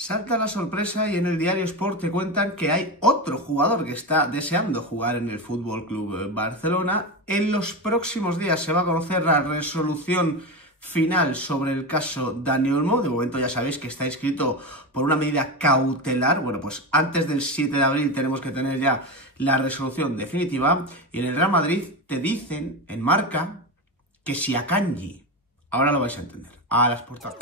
Salta la sorpresa y en el diario Sport te cuentan que hay otro jugador que está deseando jugar en el Fútbol Club Barcelona. En los próximos días se va a conocer la resolución final sobre el caso Dani Olmo. De momento ya sabéis que está inscrito por una medida cautelar. Bueno, pues antes del 7 de abril tenemos que tener ya la resolución definitiva. Y en el Real Madrid te dicen en Marca que si Akanji, ahora lo vais a entender, a las portadas.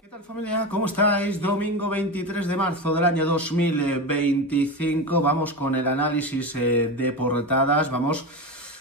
¿Qué tal, familia? ¿Cómo estáis? Domingo 23 de marzo del año 2025. Vamos con el análisis de portadas. Vamos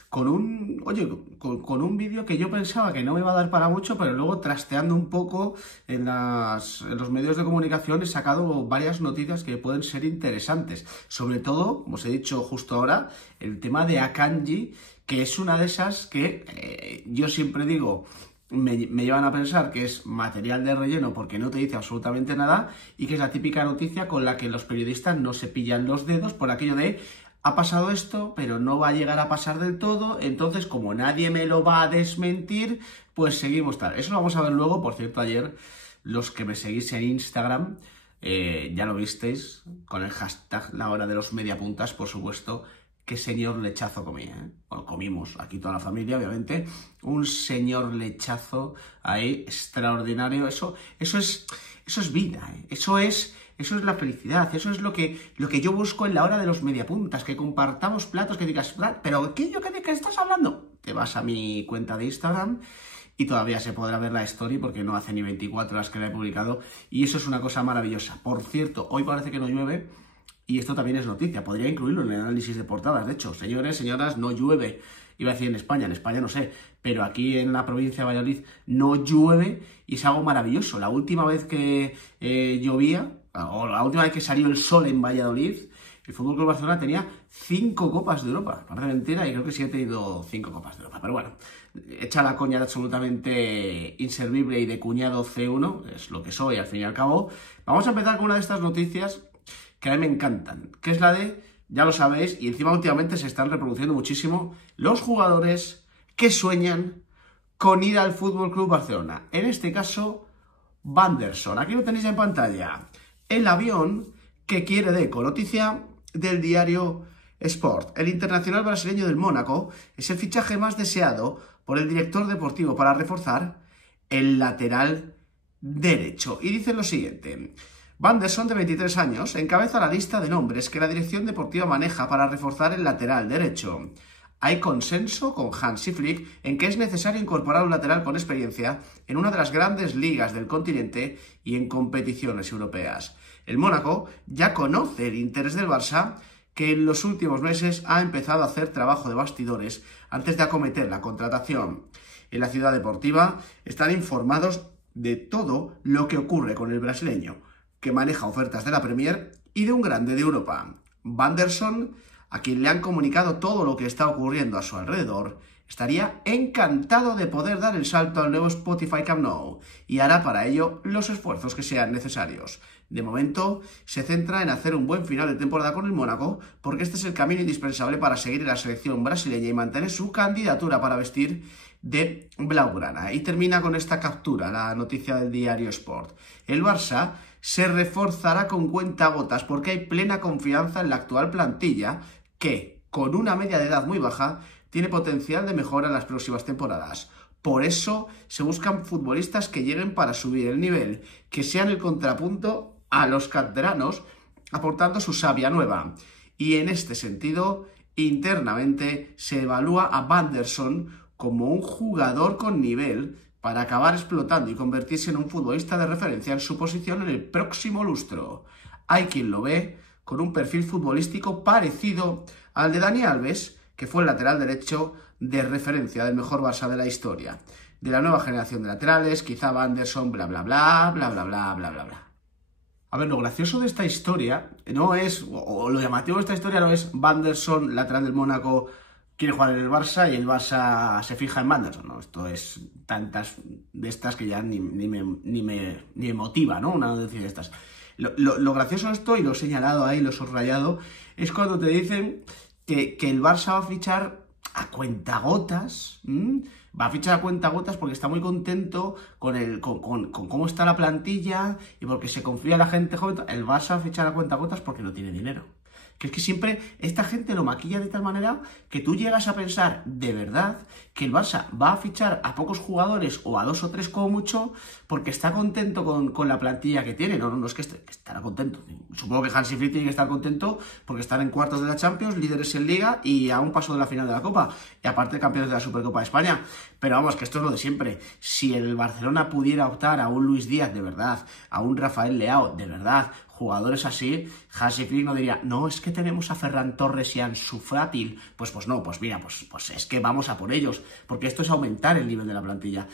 con un vídeo que yo pensaba que no me iba a dar para mucho, pero luego trasteando un poco en los medios de comunicación he sacado varias noticias que pueden ser interesantes. Sobre todo, como os he dicho justo ahora, el tema de Akanji, que es una de esas que yo siempre digo, me llevan a pensar que es material de relleno porque no te dice absolutamente nada y que es la típica noticia con la que los periodistas no se pillan los dedos por aquello de ha pasado esto, pero no va a llegar a pasar del todo, entonces como nadie me lo va a desmentir, pues seguimos tal. Eso lo vamos a ver luego. Por cierto, ayer los que me seguís en Instagram, ya lo visteis, con el hashtag La Hora de los Mediapuntas, por supuesto. Qué señor lechazo comí, ¿eh? Bueno, comimos aquí toda la familia, obviamente. Un señor lechazo ahí, extraordinario. Eso es vida, ¿eh? Eso es la felicidad, eso es lo que yo busco en La Hora de los Mediapuntas, que compartamos platos, que digas, ¿pero qué estás hablando? Te vas a mi cuenta de Instagram y todavía se podrá ver la story porque no hace ni 24 horas que la he publicado y eso es una cosa maravillosa. Por cierto, hoy parece que no llueve y esto también es noticia, podría incluirlo en el análisis de portadas. De hecho, señores, señoras, no llueve. Iba a decir en España no sé, pero aquí en la provincia de Valladolid no llueve y es algo maravilloso. La última vez que llovía, o la última vez que salió el sol en Valladolid, el Fútbol Club Barcelona tenía 5 Copas de Europa. Parece mentira y creo que sí he tenido 5 Copas de Europa. Pero bueno, echa la coña de absolutamente inservible y de cuñado C1, es lo que soy al fin y al cabo. Vamos a empezar con una de estas noticias que a mí me encantan, que es la de, ya lo sabéis, y encima últimamente se están reproduciendo muchísimo, los jugadores que sueñan con ir al Fútbol Club Barcelona. En este caso, Van der Sar. Aquí lo tenéis en pantalla. El avión que quiere Deco. Noticia del diario Sport. El internacional brasileño del Mónaco es el fichaje más deseado por el director deportivo para reforzar el lateral derecho. Y dicen lo siguiente. Van der Sar, de 23 años, encabeza la lista de nombres que la dirección deportiva maneja para reforzar el lateral derecho. Hay consenso con Hansi Flick en que es necesario incorporar un lateral con experiencia en una de las grandes ligas del continente y en competiciones europeas. El Mónaco ya conoce el interés del Barça, que en los últimos meses ha empezado a hacer trabajo de bastidores antes de acometer la contratación. En la ciudad deportiva están informados de todo lo que ocurre con el brasileño, que maneja ofertas de la Premier y de un grande de Europa. Van der Sar, a quien le han comunicado todo lo que está ocurriendo a su alrededor, estaría encantado de poder dar el salto al nuevo Spotify Camp Nou y hará para ello los esfuerzos que sean necesarios. De momento, se centra en hacer un buen final de temporada con el Mónaco, porque este es el camino indispensable para seguir en la selección brasileña y mantener su candidatura para vestir de blaugrana. Y termina con esta captura, la noticia del diario Sport. El Barça se reforzará con cuentagotas porque hay plena confianza en la actual plantilla que, con una media de edad muy baja, tiene potencial de mejora en las próximas temporadas. Por eso se buscan futbolistas que lleguen para subir el nivel, que sean el contrapunto a los canteranos, aportando su savia nueva. Y en este sentido, internamente se evalúa a Van der Sar como un jugador con nivel para acabar explotando y convertirse en un futbolista de referencia en su posición en el próximo lustro. Hay quien lo ve con un perfil futbolístico parecido al de Dani Alves, que fue el lateral derecho de referencia del mejor Barça de la historia. De la nueva generación de laterales, quizá Van der Sar, bla bla bla, bla bla bla, bla bla bla. A ver, lo gracioso de esta historia no es, o lo llamativo de esta historia no es Van der Sar, lateral del Mónaco, quiere jugar en el Barça y el Barça se fija en Van der Sar, ¿no? Esto es tantas de estas que ya ni me motiva, ¿no? Una noticia de estas. Lo gracioso de esto, y lo he señalado ahí, lo he subrayado, es cuando te dicen que el Barça va a fichar a cuentagotas, va a fichar a cuentagotas porque está muy contento con cómo está la plantilla y porque se confía en la gente joven. El Barça va a fichar a cuentagotas porque no tiene dinero. Que es que siempre esta gente lo maquilla de tal manera que tú llegas a pensar de verdad que el Barça va a fichar a pocos jugadores o a 2 o 3 como mucho porque está contento con la plantilla que tiene. No es que estará contento. Supongo que Hansi Flick tiene que estar contento porque están en cuartos de la Champions, líderes en Liga y a un paso de la final de la Copa. Y aparte campeones de la Supercopa de España. Pero vamos, que esto es lo de siempre. Si el Barcelona pudiera optar a un Luis Díaz de verdad, a un Rafael Leao de verdad, jugadores así, Hansi Flick no diría, no, es que tenemos a Ferran Torres y a Ansu Fati, pues no, pues mira, pues es que vamos a por ellos, porque esto es aumentar el nivel de la plantilla.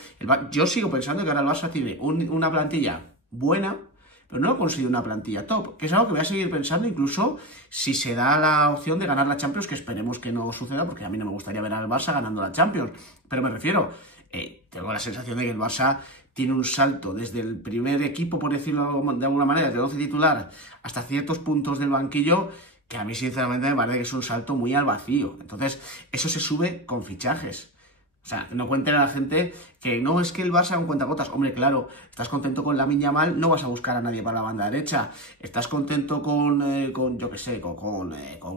Yo sigo pensando que ahora el Barça tiene una plantilla buena, pero no he conseguido una plantilla top, que es algo que voy a seguir pensando incluso si se da la opción de ganar la Champions, que esperemos que no suceda, porque a mí no me gustaría ver al Barça ganando la Champions, pero me refiero, tengo la sensación de que el Barça tiene un salto desde el primer equipo, por decirlo de alguna manera, de 11 titular, hasta ciertos puntos del banquillo, que a mí sinceramente me parece que es un salto muy al vacío. Entonces, eso se sube con fichajes. O sea, no cuenten a la gente que no es que el Barça con cuentagotas. Hombre, claro, estás contento con Lamine Yamal, no vas a buscar a nadie para la banda derecha. Estás contento con yo qué sé, con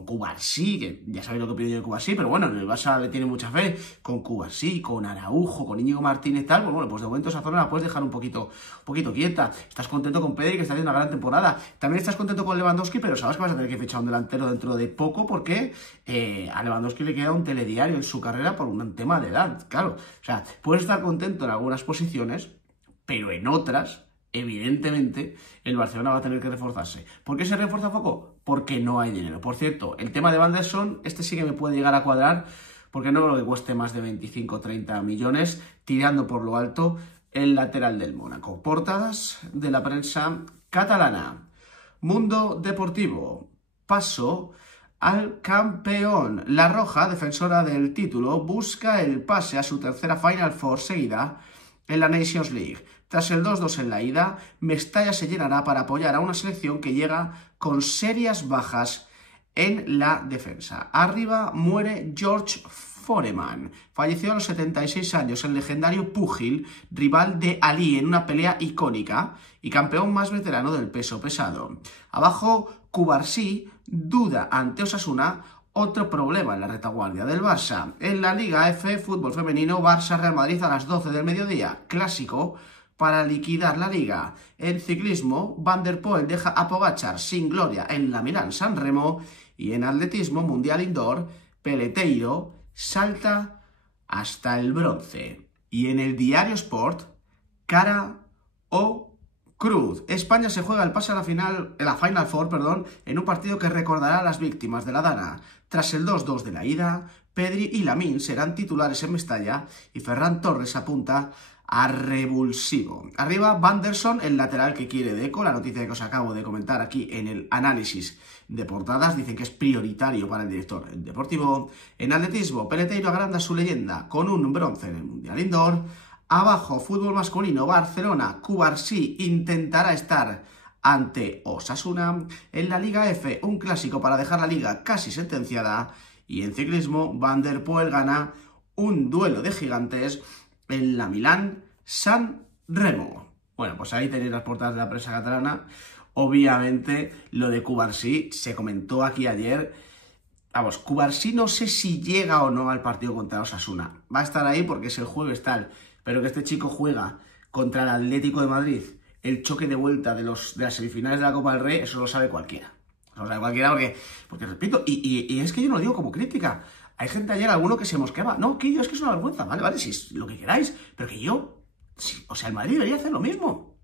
Cubarsí, que ya sabéis lo que pido yo de Cubarsí, pero bueno, en el Barça le tiene mucha fe. Con Cubarsí, con Araujo, con Íñigo Martínez y tal, pues bueno, pues de momento esa zona la puedes dejar un poquito quieta. Estás contento con Pedri, que está haciendo una gran temporada. También estás contento con Lewandowski, pero sabes que vas a tener que fichar un delantero dentro de poco porque a Lewandowski le queda un telediario en su carrera por un tema de edad. Claro, o sea, puedes estar contento en algunas posiciones, pero en otras, evidentemente, el Barcelona va a tener que reforzarse. ¿Por qué se refuerza poco? Porque no hay dinero. Por cierto, el tema de Van der Son, este sí que me puede llegar a cuadrar, porque no creo que cueste más de 25 o 30 millones, tirando por lo alto el lateral del Mónaco. Portadas de la prensa catalana. Mundo Deportivo. Paso al campeón. La Roja, defensora del título, busca el pase a su tercera Final Four seguida en la Nations League. Tras el 2-2 en la ida, Mestalla se llenará para apoyar a una selección que llega con serias bajas en la defensa. Arriba muere George Foreman. Falleció a los 76 años el legendario púgil, rival de Ali en una pelea icónica y campeón más veterano del peso pesado. Abajo, Cubarsí duda ante Osasuna, otro problema en la retaguardia del Barça. En la Liga F, fútbol femenino, Barça-Real Madrid a las 12 del mediodía. Clásico para liquidar la Liga. En ciclismo, Van der Poel deja a Pogačar sin gloria en la Milán-San Remo. Y en atletismo, Mundial Indoor, Peleteiro salta hasta el bronce. Y en el Diario Sport, cara o cruz. España se juega el pase a la Final Four, en un partido que recordará a las víctimas de la Dana. Tras el 2-2 de la ida, Pedri y Lamine serán titulares en Mestalla y Ferran Torres apunta a revulsivo. Arriba, Van der Son, el lateral que quiere Deco, la noticia que os acabo de comentar aquí en el análisis de portadas, dicen que es prioritario para el director deportivo. En atletismo, Peleteiro agranda su leyenda con un bronce en el Mundial Indoor. Abajo, fútbol masculino, Barcelona, Cubarsí intentará estar ante Osasuna. En la Liga F, un clásico para dejar la liga casi sentenciada. Y en ciclismo, Van der Poel gana un duelo de gigantes en la Milán-San Remo. Bueno, pues ahí tenéis las portadas de la prensa catalana. Obviamente, lo de Cubarsí se comentó aquí ayer. Vamos, Cubarsí no sé si llega o no al partido contra Osasuna. Va a estar ahí porque es el jueves tal. Pero que este chico juega contra el Atlético de Madrid, el choque de vuelta de las semifinales de la Copa del Rey, eso lo sabe cualquiera. Lo sabe cualquiera porque repito, y es que yo no lo digo como crítica. Hay gente ayer, alguno que se mosqueaba. No, que yo es que es una vergüenza. Vale, si es lo que queráis. Pero que yo, sí, o sea, el Madrid debería hacer lo mismo.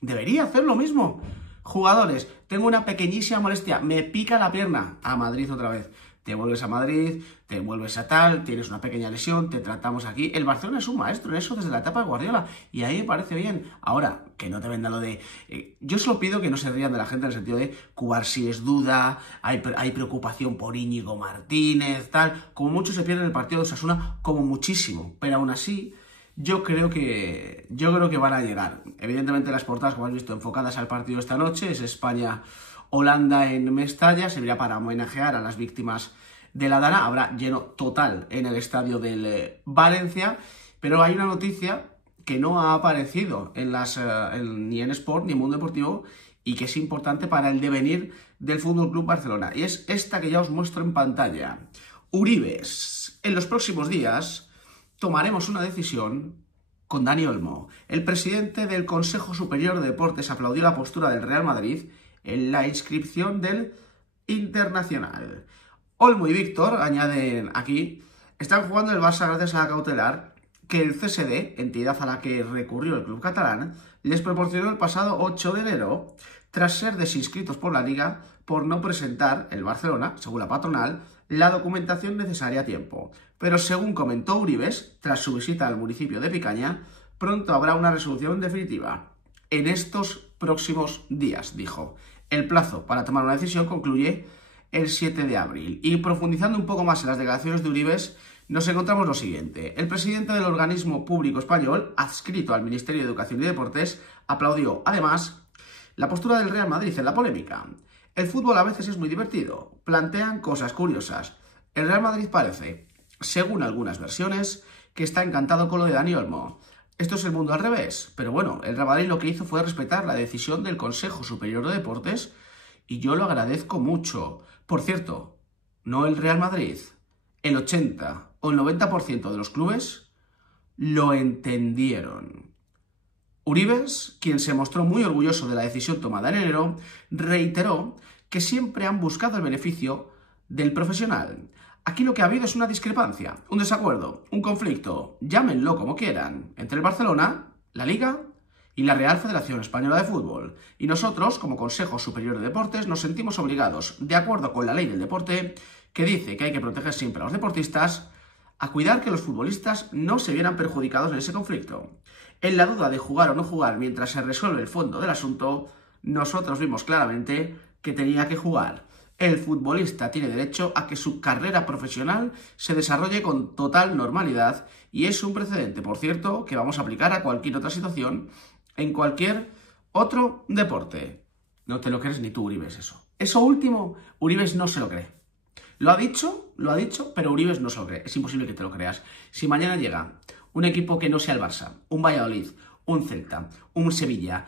Debería hacer lo mismo. Jugadores, tengo una pequeñísima molestia, me pica la pierna. A Madrid otra vez. Te vuelves a Madrid, te vuelves a tal, tienes una pequeña lesión, te tratamos aquí. El Barcelona es un maestro en eso desde la etapa de Guardiola y ahí me parece bien. Ahora, que no te venda lo de... yo solo pido que no se rían de la gente en el sentido de Cubarsí es duda, hay preocupación por Íñigo Martínez, tal. Como mucho se pierde en el partido de Osasuna, como muchísimo. Pero aún así, yo creo que van a llegar. Evidentemente las portadas, como has visto, enfocadas al partido esta noche, es España-Holanda en Mestalla, servirá para homenajear a las víctimas de la Dana. Habrá lleno total en el estadio del Valencia, pero hay una noticia que no ha aparecido en ni en Sport ni en Mundo Deportivo y que es importante para el devenir del FC Barcelona. Y es esta que ya os muestro en pantalla. Uribes. En los próximos días tomaremos una decisión con Dani Olmo. El presidente del Consejo Superior de Deportes aplaudió la postura del Real Madrid en la inscripción del Internacional. Olmo y Víctor, añaden aquí, están jugando el Barça gracias a la cautelar que el CSD, entidad a la que recurrió el club catalán, les proporcionó el pasado 8 de enero, tras ser desinscritos por la Liga por no presentar el Barcelona, según la patronal, la documentación necesaria a tiempo. Pero según comentó Uribes, tras su visita al municipio de Picaña, pronto habrá una resolución definitiva. En estos próximos días, dijo. El plazo para tomar una decisión concluye el 7 de abril. Y profundizando un poco más en las declaraciones de Uribes, nos encontramos lo siguiente. El presidente del organismo público español, adscrito al Ministerio de Educación y Deportes, aplaudió, además, la postura del Real Madrid en la polémica. El fútbol a veces es muy divertido, plantean cosas curiosas. El Real Madrid parece, según algunas versiones, que está encantado con lo de Dani Olmo. Esto es el mundo al revés, pero bueno, el Real Madrid lo que hizo fue respetar la decisión del Consejo Superior de Deportes y yo lo agradezco mucho. Por cierto, no el Real Madrid, el 80 o el 90% de los clubes lo entendieron. Uribes, quien se mostró muy orgulloso de la decisión tomada en enero, reiteró que siempre han buscado el beneficio del profesional. Aquí lo que ha habido es una discrepancia, un desacuerdo, un conflicto, llámenlo como quieran, entre el Barcelona, la Liga y la Real Federación Española de Fútbol. Y nosotros, como Consejo Superior de Deportes, nos sentimos obligados, de acuerdo con la ley del deporte, que dice que hay que proteger siempre a los deportistas, a cuidar que los futbolistas no se vieran perjudicados en ese conflicto. En la duda de jugar o no jugar mientras se resuelve el fondo del asunto, nosotros vimos claramente que tenía que jugar. El futbolista tiene derecho a que su carrera profesional se desarrolle con total normalidad y es un precedente, por cierto, que vamos a aplicar a cualquier otra situación en cualquier otro deporte. No te lo crees ni tú, Uribes, eso. Eso último, Uribes no se lo cree. Lo ha dicho, pero Uribes no se lo cree. Es imposible que te lo creas. Si mañana llega un equipo que no sea el Barça, un Valladolid, un Celta, un Sevilla,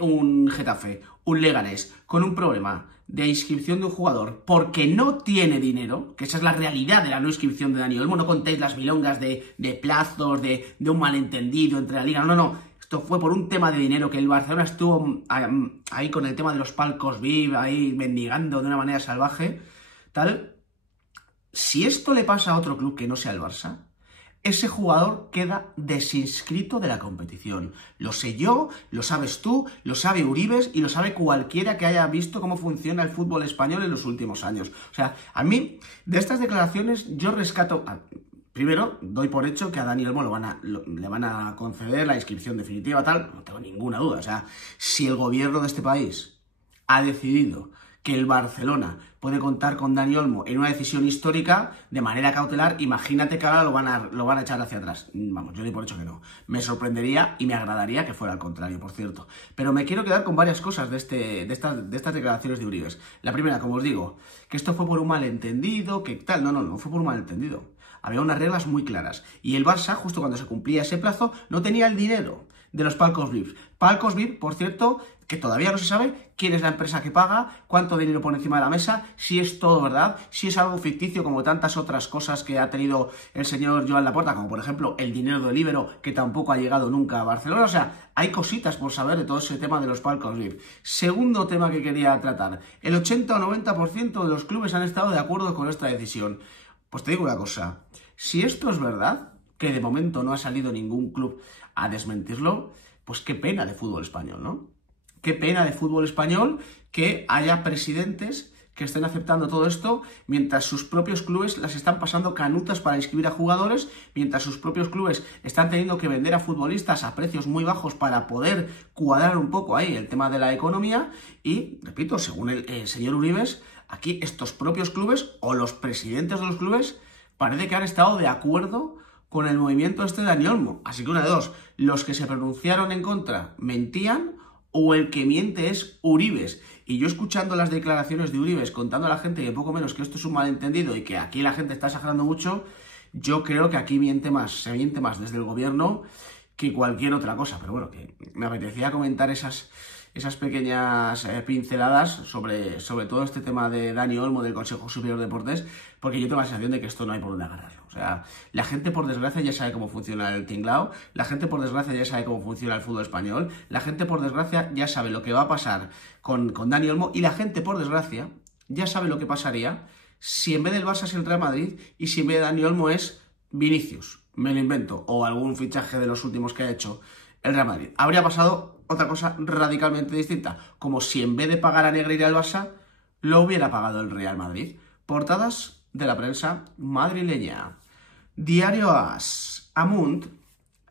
un Getafe, un Leganés, con un problema de inscripción de un jugador porque no tiene dinero, que esa es la realidad de la no inscripción de Dani Olmo, no contéis las milongas de plazos, de un malentendido entre la Liga, no. Esto fue por un tema de dinero, que el Barcelona estuvo ahí con el tema de los palcos VIP, ahí mendigando de una manera salvaje, tal. Si esto le pasa a otro club que no sea el Barça, ese jugador queda desinscrito de la competición. Lo sé yo, lo sabes tú, lo sabe Uribes y lo sabe cualquiera que haya visto cómo funciona el fútbol español en los últimos años. O sea, a mí, de estas declaraciones, yo rescato... Primero, doy por hecho que a Dani Olmo le van a conceder la inscripción definitiva, tal, no tengo ninguna duda. O sea, si el gobierno de este país ha decidido que el Barcelona puede contar con Dani Olmo en una decisión histórica de manera cautelar, imagínate que ahora lo van a echar hacia atrás. Vamos, yo doy por hecho que no. Me sorprendería y me agradaría que fuera al contrario, por cierto. Pero me quiero quedar con varias cosas de estas declaraciones de Uribes. La primera, como os digo, que esto fue por un malentendido, que tal. No fue por un malentendido. Había unas reglas muy claras. Y el Barça, justo cuando se cumplía ese plazo, no tenía el dinero de los palcos VIP. Palcos VIP, por cierto, que todavía no se sabe quién es la empresa que paga, cuánto dinero pone encima de la mesa, si es todo verdad, si es algo ficticio como tantas otras cosas que ha tenido el señor Joan Laporta, como por ejemplo el dinero del Ibero, que tampoco ha llegado nunca a Barcelona. O sea, hay cositas por saber de todo ese tema de los palcos VIP. Segundo tema que quería tratar, el 80 o 90% de los clubes han estado de acuerdo con esta decisión. Pues te digo una cosa, si esto es verdad, que de momento no ha salido ningún club a desmentirlo, pues qué pena de fútbol español, ¿no? Qué pena de fútbol español que haya presidentes que estén aceptando todo esto mientras sus propios clubes las están pasando canutas para inscribir a jugadores, mientras sus propios clubes están teniendo que vender a futbolistas a precios muy bajos para poder cuadrar un poco ahí el tema de la economía y, repito, según el señor Uribes, aquí estos propios clubes o los presidentes de los clubes parece que han estado de acuerdo con el movimiento este de Dani Olmo. Así que una de dos, los que se pronunciaron en contra mentían o el que miente es Uribes. Y yo escuchando las declaraciones de Uribes, contando a la gente que poco menos que esto es un malentendido y que aquí la gente está exagerando mucho, yo creo que aquí se miente más desde el gobierno que cualquier otra cosa. Pero bueno, que me apetecía comentar esas pequeñas pinceladas sobre todo este tema de Dani Olmo del Consejo Superior de Deportes, porque yo tengo la sensación de que esto no hay por dónde agarrarlo. O sea, la gente por desgracia ya sabe cómo funciona el tinglao, la gente por desgracia ya sabe cómo funciona el fútbol español, la gente por desgracia ya sabe lo que va a pasar con Dani Olmo, y la gente por desgracia ya sabe lo que pasaría si en vez del Barça es el Real Madrid y si en vez de Dani Olmo es Vinicius, me lo invento, o algún fichaje de los últimos que ha hecho el Real Madrid. Habría pasado otra cosa radicalmente distinta, como si en vez de pagar a Negreira al Barça, lo hubiera pagado el Real Madrid. Portadas de la prensa madrileña. Diario AS, Amunt,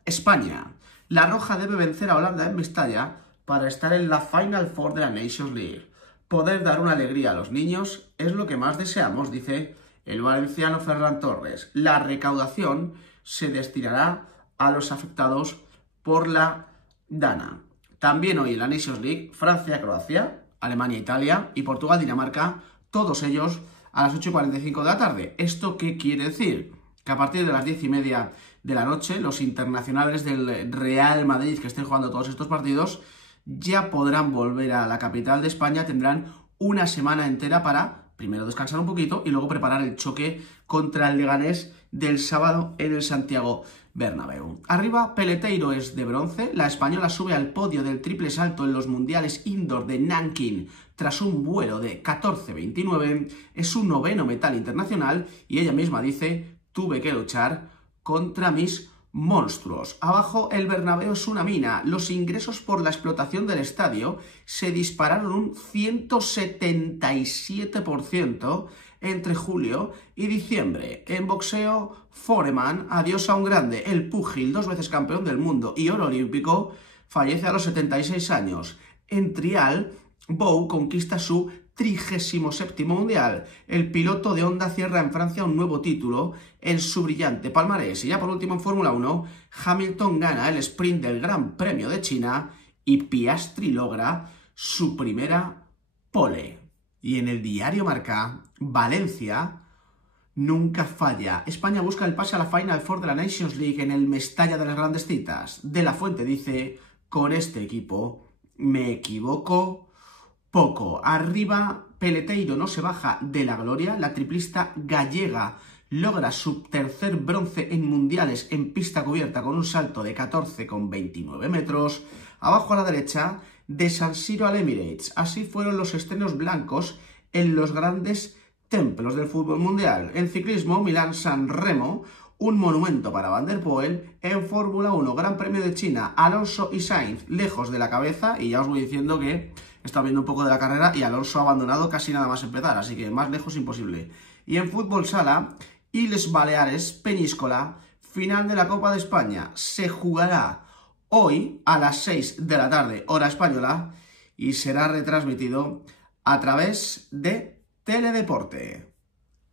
España. La Roja debe vencer a Holanda en Mestalla para estar en la Final Four de la Nations League. Poder dar una alegría a los niños es lo que más deseamos, dice el valenciano Ferran Torres. La recaudación se destinará a los afectados por la Dana. También hoy en la Nations League, Francia-Croacia, Alemania-Italia y Portugal-Dinamarca, todos ellos a las 8:45 de la tarde. ¿Esto qué quiere decir? Que a partir de las 10:30 de la noche, los internacionales del Real Madrid que estén jugando todos estos partidos ya podrán volver a la capital de España, tendrán una semana entera para primero descansar un poquito y luego preparar el choque contra el Leganés del sábado en el Santiago Bernabéu. Arriba, Peleteiro es de bronce. La española sube al podio del triple salto en los mundiales indoor de Nanking tras un vuelo de 14:29. Es su 9º metal internacional y ella misma dice: tuve que luchar contra mis monstruos. Abajo, el Bernabéu es una mina. Los ingresos por la explotación del estadio se dispararon un 177% entre julio y diciembre. En boxeo, Foreman, adiós a un grande. El púgil, 2 veces campeón del mundo y oro olímpico, fallece a los 76 años. En trial, Bou conquista su 37º mundial. El piloto de Honda cierra en Francia un nuevo título en su brillante palmarés. Y ya por último en Fórmula 1, Hamilton gana el sprint del Gran Premio de China y Piastri logra su primera pole. Y en el diario Marca, Valencia nunca falla. España busca el pase a la Final Four de la Nations League en el Mestalla de las Grandes Citas. De la Fuente dice: con este equipo me equivoco poco. Arriba, Peleteiro no se baja de la gloria. La triplista gallega logra su tercer bronce en mundiales en pista cubierta con un salto de 14,29 metros. Abajo a la derecha, de San Siro al Emirates. Así fueron los estrenos blancos en los grandes templos del fútbol mundial. En ciclismo, Milán-San Remo, un monumento para Van der Poel. En Fórmula 1, Gran Premio de China, Alonso y Sainz lejos de la cabeza, y ya os voy diciendo que está viendo un poco de la carrera y Alonso ha abandonado casi nada más empezar, así que más lejos imposible. Y en fútbol sala, Illes Baleares, Peñíscola, final de la Copa de España. Se jugará hoy a las 6 de la tarde, hora española, y será retransmitido a través de Teledeporte.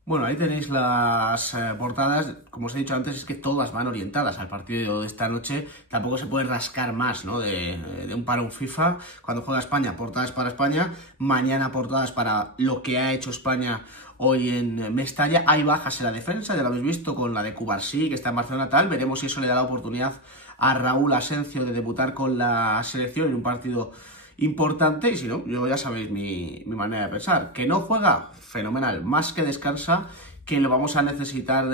Bueno, ahí tenéis las portadas. Como os he dicho antes, es que todas van orientadas al partido de esta noche. Tampoco se puede rascar más, ¿no? de un parón FIFA. Cuando juega España, portadas para España. Mañana portadas para lo que ha hecho España hoy en Mestalla. Hay bajas en la defensa, ya lo habéis visto con la de Cubarsí, que está en Barcelona tal. Veremos si eso le da la oportunidad a Raúl Asencio de debutar con la selección en un partido importante. Y si no, yo ya sabéis mi manera de pensar. Que no juega, fenomenal, más que descansa, que lo vamos a necesitar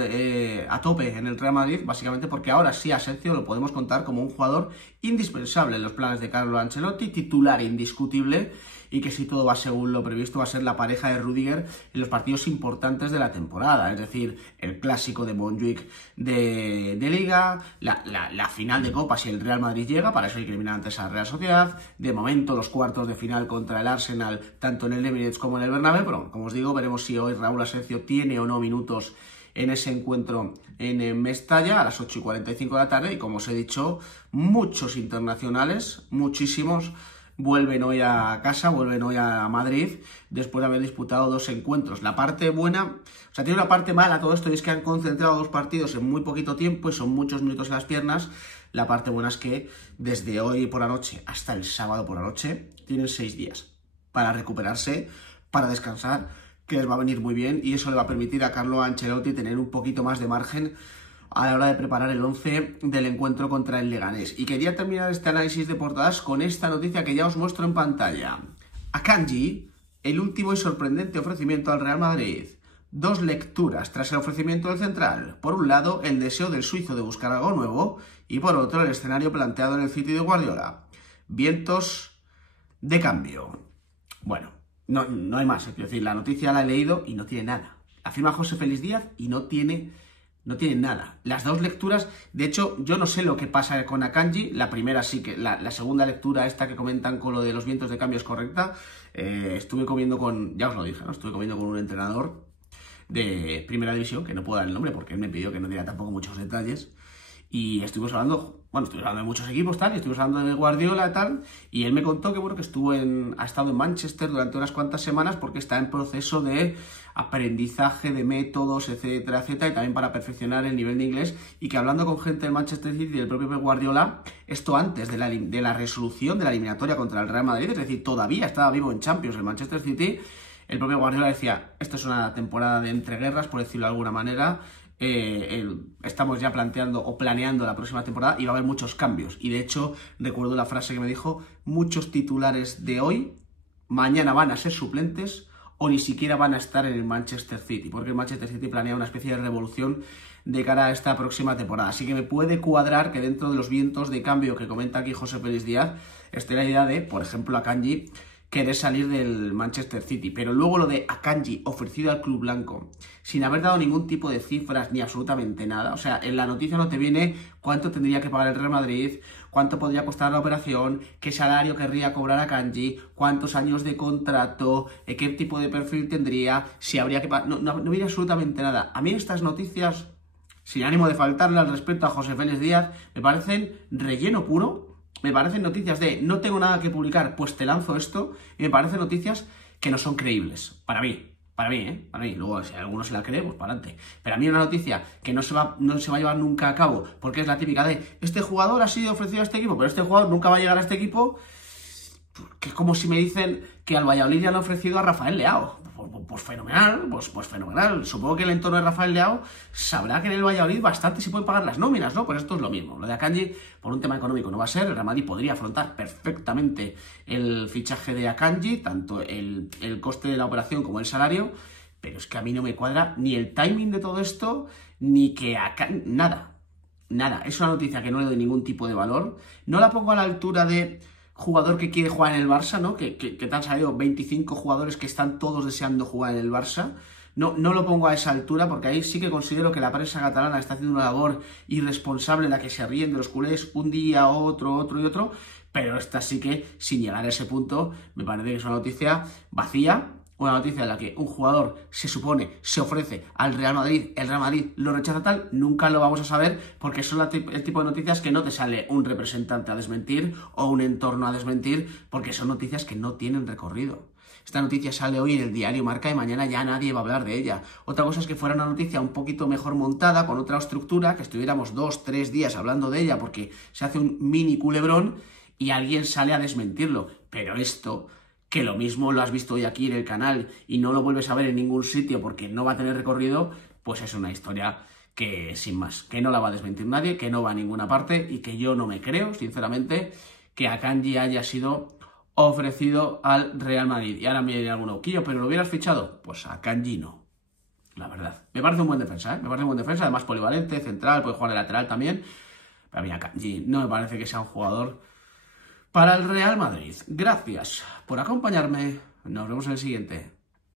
a tope en el Real Madrid, básicamente porque ahora sí Asencio lo podemos contar como un jugador indispensable en los planes de Carlo Ancelotti, titular indiscutible, y que si todo va según lo previsto va a ser la pareja de Rüdiger en los partidos importantes de la temporada, es decir, el clásico de Montjuic de Liga, la final de Copa si el Real Madrid llega, para eso hay que eliminar antes a la Real Sociedad, de momento los cuartos de final contra el Arsenal, tanto en el Emirates como en el Bernabéu, pero como os digo, veremos si hoy Raúl Asencio tiene o no minutos en ese encuentro en Mestalla a las 8:45 de la tarde, y como os he dicho, muchos internacionales, muchísimos, vuelven hoy a casa, vuelven hoy a Madrid, después de haber disputado 2 encuentros. La parte buena, o sea, tiene una parte mala todo esto, y es que han concentrado 2 partidos en muy poquito tiempo y son muchos minutos en las piernas. La parte buena es que desde hoy por la noche hasta el sábado por la noche tienen 6 días para recuperarse, para descansar, que les va a venir muy bien, y eso le va a permitir a Carlo Ancelotti tener un poquito más de margen a la hora de preparar el 11 del encuentro contra el Leganés. Y quería terminar este análisis de portadas con esta noticia que ya os muestro en pantalla. Akanji, el último y sorprendente ofrecimiento al Real Madrid. 2 lecturas tras el ofrecimiento del central. Por un lado, el deseo del suizo de buscar algo nuevo, y por otro, el escenario planteado en el City de Guardiola. Vientos de cambio. Bueno, no hay más, es decir, la noticia la he leído y no tiene nada. La firma José Félix Díaz y no tiene nada. Las 2 lecturas, de hecho, yo no sé lo que pasa con Akanji. La primera sí que, la segunda lectura, esta que comentan con lo de los vientos de cambio, es correcta. Estuve comiendo con, ya os lo dije, ¿no? Estuve comiendo con un entrenador de primera división, que no puedo dar el nombre porque él me pidió que no diera tampoco muchos detalles. Y estuvimos hablando de muchos equipos, tal, y estuvimos hablando de Guardiola, tal, y él me contó que, bueno, que ha estado en Manchester durante unas cuantas semanas porque está en proceso de aprendizaje de métodos, etcétera, etcétera, y también para perfeccionar el nivel de inglés, y que hablando con gente del Manchester City y del propio Pep Guardiola, esto antes de la resolución de la eliminatoria contra el Real Madrid, es decir, todavía estaba vivo en Champions el Manchester City, el propio Guardiola decía, esta es una temporada de entreguerras, por decirlo de alguna manera. Estamos ya planteando o planeando la próxima temporada y va a haber muchos cambios, y de hecho recuerdo la frase que me dijo: muchos titulares de hoy mañana van a ser suplentes o ni siquiera van a estar en el Manchester City, porque el Manchester City planea una especie de revolución de cara a esta próxima temporada. Así que me puede cuadrar que dentro de los vientos de cambio que comenta aquí José Félix Díaz esté la idea de, por ejemplo, Akanji querer salir del Manchester City. Pero luego lo de Akanji ofrecido al club blanco, sin haber dado ningún tipo de cifras ni absolutamente nada. O sea, en la noticia no te viene cuánto tendría que pagar el Real Madrid, cuánto podría costar la operación, qué salario querría cobrar Akanji, cuántos años de contrato, qué tipo de perfil tendría, si habría que pagar. No viene absolutamente nada. A mí estas noticias, sin ánimo de faltarle al respeto a José Félix Díaz, me parecen relleno puro. Me parecen noticias de no tengo nada que publicar, pues te lanzo esto, y me parecen noticias que no son creíbles, para mí, para mí. Luego, si alguno se la cree, pues para adelante. Pero a mí una noticia que no se va a llevar nunca a cabo, porque es la típica de este jugador ha sido ofrecido a este equipo, pero este jugador nunca va a llegar a este equipo, que es como si me dicen que al Valladolid le han ofrecido a Rafael Leao. Pues fenomenal, pues fenomenal. Supongo que el entorno de Rafael Leao sabrá que en el Valladolid bastante se pueden pagar las nóminas, ¿no? Pues esto es lo mismo. Lo de Akanji, por un tema económico no va a ser. El Real Madrid podría afrontar perfectamente el fichaje de Akanji, tanto el coste de la operación como el salario, pero es que a mí no me cuadra ni el timing de todo esto, ni que nada. Es una noticia que no le doy ningún tipo de valor. No la pongo a la altura de jugador que quiere jugar en el Barça, ¿no? Que te han salido 25 jugadores que están todos deseando jugar en el Barça. No lo pongo a esa altura, porque ahí sí que considero que la prensa catalana está haciendo una labor irresponsable en la que se ríen de los culés un día, otro y otro, pero esta sí que, sin llegar a ese punto, me parece que es una noticia vacía. Una noticia en la que un jugador se ofrece al Real Madrid, el Real Madrid lo rechaza tal, nunca lo vamos a saber, porque son el tipo de noticias que no te sale un representante a desmentir o un entorno a desmentir, porque son noticias que no tienen recorrido. Esta noticia sale hoy en el diario Marca y mañana ya nadie va a hablar de ella. Otra cosa es que fuera una noticia un poquito mejor montada, con otra estructura, que estuviéramos 2-3 días hablando de ella porque se hace un mini culebrón y alguien sale a desmentirlo. Pero esto, que lo mismo lo has visto hoy aquí en el canal y no lo vuelves a ver en ningún sitio porque no va a tener recorrido, pues es una historia que, sin más, que no la va a desmentir nadie, que no va a ninguna parte y que yo no me creo, sinceramente, que Akanji haya sido ofrecido al Real Madrid. Y ahora me viene algún auquillo, ¿pero lo hubieras fichado? Pues Akanji no, la verdad. Me parece un buen defensa, Me parece un buen defensa, además polivalente, central, puede jugar de lateral también. Pero a mí Akanji no me parece que sea un jugador para el Real Madrid. Gracias por acompañarme. Nos vemos en el siguiente.